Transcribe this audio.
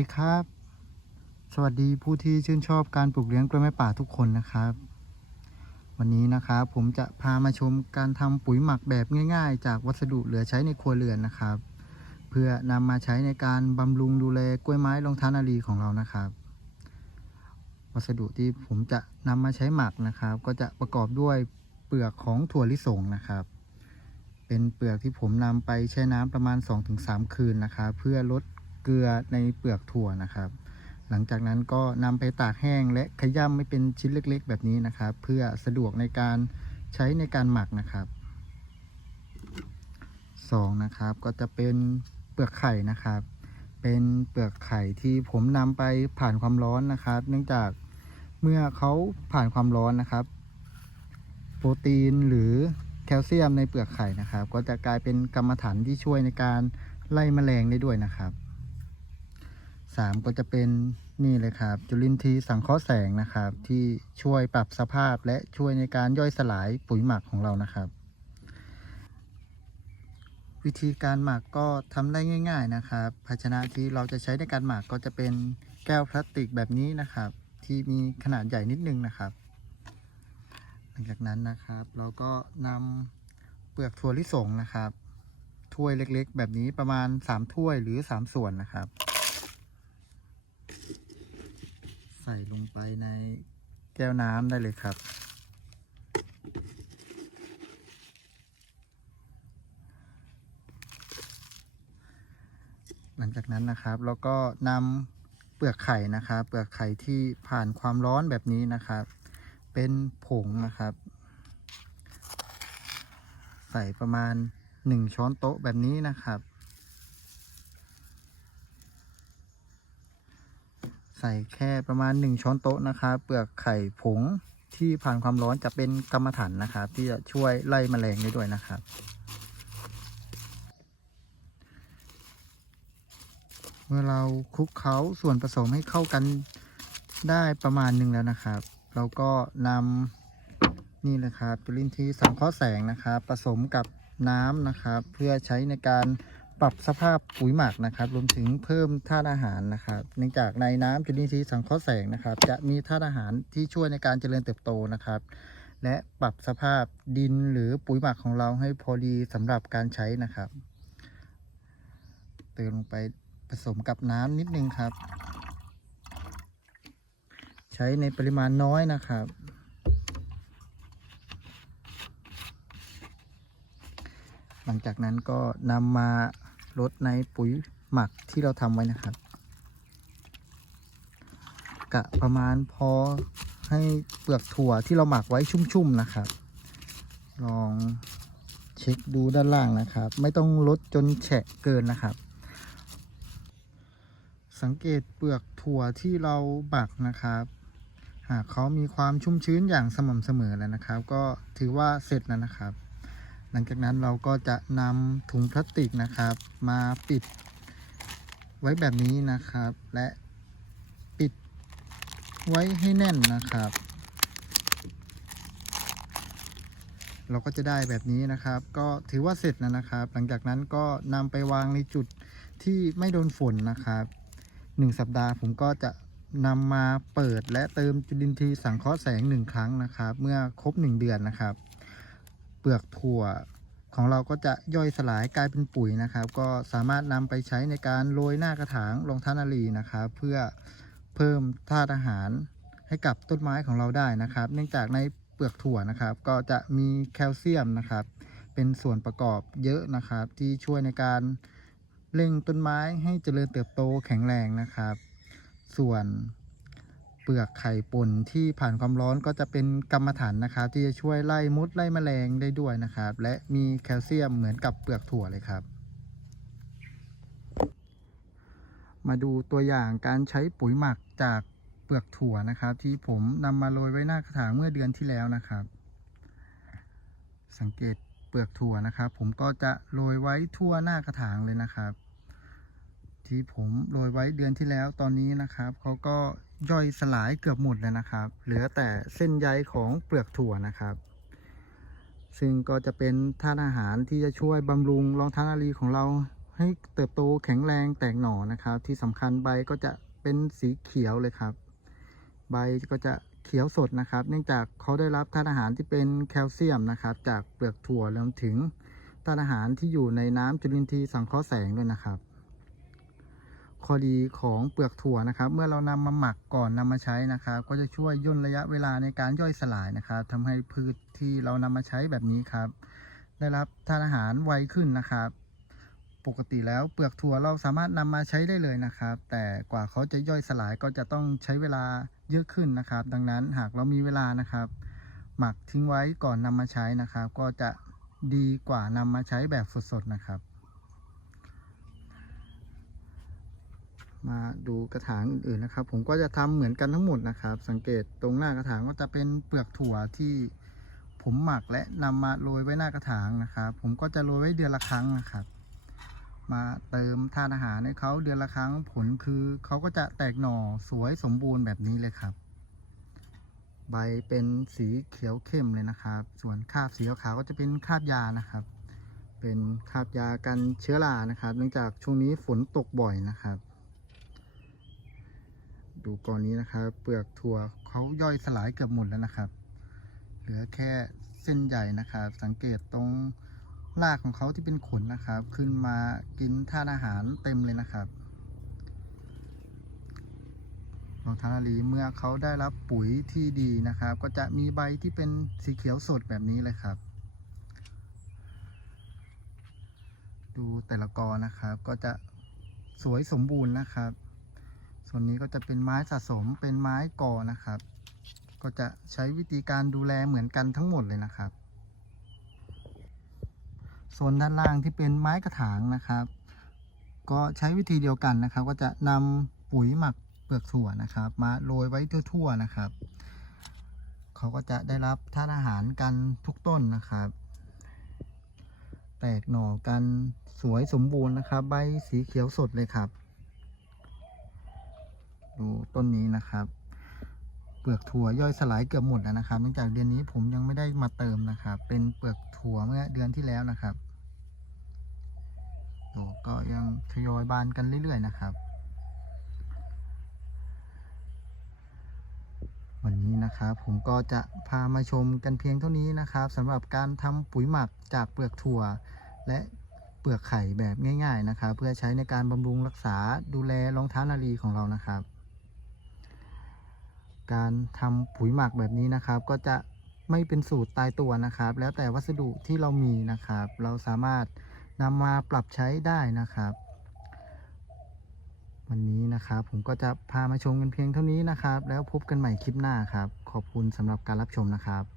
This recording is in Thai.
ดีครับ สวัสดีผู้ที่ชื่นชอบการปลูกเลี้ยงกล้วยไม้ป่าทุกคนนะครับ วันนี้นะครับผมจะพามาชมการทำปุ๋ยหมักแบบง่าย ๆ จากวัสดุเหลือใช้ในครัวเรือนนะครับ เพื่อนำมาใช้ในการบำรุงดูแลกล้วยไม้ลงทานารีของเรานะครับ วัสดุที่ผมจะนำมาใช้หมักนะครับ ก็จะประกอบด้วยเปลือกของถั่วลิสงนะครับเป็นเปลือกที่ผมนำไปแช่น้ำประมาณ 2-3 คืนนะครับ เพื่อลด เกลือในเปลือกถั่วนะครับ หลังจากนั้นก็นำไปตากแห้งและขย้ำไม่เป็นชิ้นเล็กๆ แบบนี้นะครับ เพื่อสะดวกในการใช้ในการหมักนะครับสองนะครับก็จะเป็นเปลือกไข่นะครับ เป็นเปลือกไข่ที่ผมนำไปผ่านความร้อนนะครับ เนื่องจากเมื่อเขาผ่านความร้อนนะครับ โปรตีนหรือแคลเซียมในเปลือกไข่นะครับ ก็จะกลายเป็นกรรมฐานที่ช่วยในการไล่แมลงได้ด้วยนะครับ สามก็จะเป็นนี่เลยครับ จุลินทรีย์สังเคราะห์แสงนะครับ ที่ช่วยปรับสภาพและช่วยในการย่อยสลายปุ๋ยหมักของเรานะครับ วิธีการหมักก็ทำได้ง่าย ๆนะครับ ภาชนะที่เราจะใช้ในการหมักก็จะเป็นแก้วพลาสติกแบบนี้นะครับ ที่มีขนาดใหญ่นิดนึงนะครับ หลังจากนั้นนะครับ เราก็นำเปลือกถั่วลิสงนะครับถ้วยเล็กๆ แบบนี้ประมาณ 3 ถ้วยหรือ 3 ส่วนนะครับ ใส่ลงไปในแก้วน้ำได้เลยครับ หลังจากนั้นนะครับเราก็นำเปลือกไข่นะครับ เปลือกไข่ที่ผ่านความร้อนแบบนี้นะครับ เป็นผงนะครับ ใส่ประมาณ 1 ช้อนโต๊ะแบบนี้นะครับ ส่แค่ประมาณ 1 ช้อนโต๊ะนะครับ เปลือกไข่ผงที่ผ่านความร้อนจะเป็นกรรมฐานนะครับ ที่จะช่วยไล่แมลงได้ด้วยนะครับ เมื่อเราคลุกเคล้าส่วนผสมให้เข้ากันได้ประมาณหนึ่งแล้วนะครับ เราก็นำนี่เลยครับจุลินทรีย์สังเคราะห์แสงนะครับ ผสมกับน้ำนะครับ เพื่อใช้ในการ ปรับสภาพปุ๋ยหมักนะครับรวมถึงเพิ่มธาตุอาหารนะครับ เนื่องจากในน้ำจุลินทรีย์สังเคราะห์แสงนะครับ จะมีธาตุอาหารที่ช่วยในการเจริญเติบโตนะครับ และปรับสภาพดินหรือปุ๋ยหมักของเราให้พอดีสำหรับการใช้นะครับ เติมลงไปผสมกับน้ำนิดนึงครับ ใช้ในปริมาณน้อยนะครับ หลังจากนั้นก็นำมาลดในปุ๋ยหมักที่เราทำไว้นะครับ กะประมาณพอให้เปลือกถั่วที่เราหมักไว้ชุ่มๆนะครับ ลองเช็คดูด้านล่างนะครับ ไม่ต้องลดจนแฉะเกินนะครับ สังเกตเปลือกถั่วที่เราบักนะครับ หากเขามีความชุ่มชื้นอย่างสม่ำเสมอแล้วนะครับ ก็ถือว่าเสร็จแล้วนะครับ หลังจากนั้นเราก็จะนำถุงพลาสติกนะครับ มาปิดไว้แบบนี้นะครับ และปิดไว้ให้แน่นนะครับ เราก็จะได้แบบนี้นะครับ ก็ถือว่าเสร็จแล้วนะครับ หลังจากนั้นก็นำไปวางในจุดที่ไม่โดนฝนนะครับหนึ่งสัปดาห์ผมก็จะนำมาเปิดและเติมจุลินทรีย์สังเคราะห์แสงหนึ่งครั้งนะครับ เมื่อครบหนึ่งเดือนนะครับ ลือกถั่วของเราก็จะย่อยสลายกลายเป็นปุ๋ยนะครับ ก็สามารถนำไปใช้ในการโรยหน้ากระถางลงทานารีนะครับ เพื่อเพิ่มธาตุอาหารให้กับต้นไม้ของเราได้นะครับ เนื่องจากในเปลือกถั่วนะครับ ก็จะมีแคลเซียมนะครับ เป็นส่วนประกอบเยอะนะครับ ที่ช่วยในการเร่งต้นไม้ให้เจริญเติบโตแข็งแรงนะครับ ส่วน เปลือกไข่ป่นที่ผ่านความร้อนก็จะเป็นกรรมฐานนะครับ ที่จะช่วยไล่มดไล่แมลงได้ด้วยนะครับ และมีแคลเซียมเหมือนกับเปลือกถั่วเลยครับ มาดูตัวอย่างการใช้ปุ๋ยหมักจากเปลือกถั่วนะครับ ที่ผมนำมาโรยไว้หน้ากระถางเมื่อเดือนที่แล้วนะครับ สังเกตเปลือกถั่วนะครับ ผมก็จะโรยไว้ทั่วหน้ากระถางเลยนะครับ ที่ผมโรยไว้เดือนที่แล้วตอนนี้นะครับเขาก็ ย่อยสลายเกือบหมดเลยนะครับ เหลือแต่เส้นใยของเปลือกถั่วนะครับ ซึ่งก็จะเป็นธาตุอาหารที่จะช่วยบำรุงรองเท้านารีของเราให้เติบโตแข็งแรงแตกหน่อนะครับ ที่สำคัญใบก็จะเป็นสีเขียวเลยครับ ใบก็จะเขียวสดนะครับ เนื่องจากเขาได้รับธาตุอาหารที่เป็นแคลเซียมนะครับ จากเปลือกถั่วรวมถึงธาตุอาหารที่อยู่ในน้ำจุลินทรีย์สังเคราะห์แสงด้วยนะครับ ข้อดีของเปลือกถั่วนะครับ เมื่อเรานำมาหมักก่อนนำมาใช้นะครับ ก็จะช่วยย่นระยะเวลาในการย่อยสลายนะครับทำให้พืชที่เรานำมาใช้แบบนี้ครับ ได้รับธาตุอาหารไวขึ้นนะครับ ปกติแล้วเปลือกถั่วเราสามารถนำมาใช้ได้เลยนะครับ แต่กว่าเขาจะย่อยสลายก็จะต้องใช้เวลาเยอะขึ้นนะครับ ดังนั้นหากเรามีเวลานะครับ หมักทิ้งไว้ก่อนนำมาใช้นะครับ ก็จะดีกว่านำมาใช้แบบสดๆนะครับ มาดูกระถางอื่นๆนะครับ ผมก็จะทำเหมือนกันทั้งหมดนะครับ สังเกตตรงหน้ากระถางก็จะเป็นเปลือกถั่วที่ผมหมักและนำมาโรยไว้หน้ากระถางนะครับ ผมก็จะโรยไว้เดือนละครั้งนะครับ มาเติมธาตุอาหารให้เขาเดือนละครั้งผลคือเขาก็จะแตกหน่อสวยสมบูรณ์แบบนี้เลยครับ ใบเป็นสีเขียวเข้มเลยนะครับ ส่วนคราบสีขาวก็จะเป็นคราบยานะครับ เป็นคราบยากันเชื้อรานะครับ เนื่องจากช่วงนี้ฝนตกบ่อยนะครับ ดูก่อนนี้นะครับเปลือกถั่วเขาย่อยสลายเกือบหมดแล้วนะครับ เหลือแค่เส้นใหญ่นะครับ สังเกตตรงรากของเขาที่เป็นขนนะครับ ขึ้นมากินธาตุอาหารเต็มเลยนะครับรองเท้านาลีเมื่อเขาได้รับปุ๋ยที่ดีนะครับ ก็จะมีใบที่เป็นสีเขียวสดแบบนี้เลยครับ ดูแต่ละกอนะครับก็จะสวยสมบูรณ์นะครับ ส่วนนี้ก็จะเป็นไม้สะสมเป็นไม้กอนะครับ ก็จะใช้วิธีการดูแลเหมือนกันทั้งหมดเลยนะครับ ส่วนด้านล่างที่เป็นไม้กระถางนะครับ ก็ใช้วิธีเดียวกันนะครับ ก็จะนำปุ๋ยหมักเปลือกถั่วนะครับ มาโรยไว้ทั่วๆนะครับเขาก็จะได้รับธาตุอาหารกันทุกต้นนะครับ แตกหน่อกันสวยสมบูรณ์นะครับ ใบสีเขียวสดเลยครับ ต้นนี้นะครับ เปลือกถั่วย่อยสลายเกือบหมดแล้วนะครับเนื่องจากเดือนนี้ผมยังไม่ได้มาเติมนะครับ เป็นเปลือกถั่วเมื่อเดือนที่แล้วนะครับดูก็ยังทยอยบานกันเรื่อยๆนะครับ วันนี้นะครับผมก็จะพามาชมกันเพียงเท่านี้นะครับสำหรับการทำปุ๋ยหมักจากเปลือกถั่ว และเปลือกไข่แบบง่าย ๆนะครับ เพื่อใช้ในการบำรุงรักษาดูแลรองเท้านาลีของเรานะครับ การทำปุ๋ยหมักแบบนี้นะครับ ก็จะไม่เป็นสูตรตายตัวนะครับ แล้วแต่วัสดุที่เรามีนะครับ เราสามารถนำมาปรับใช้ได้นะครับ วันนี้นะครับ ผมก็จะพามาชมกันเพียงเท่านี้นะครับ แล้วพบกันใหม่คลิปหน้าครับ ขอบคุณสำหรับการรับชมนะครับ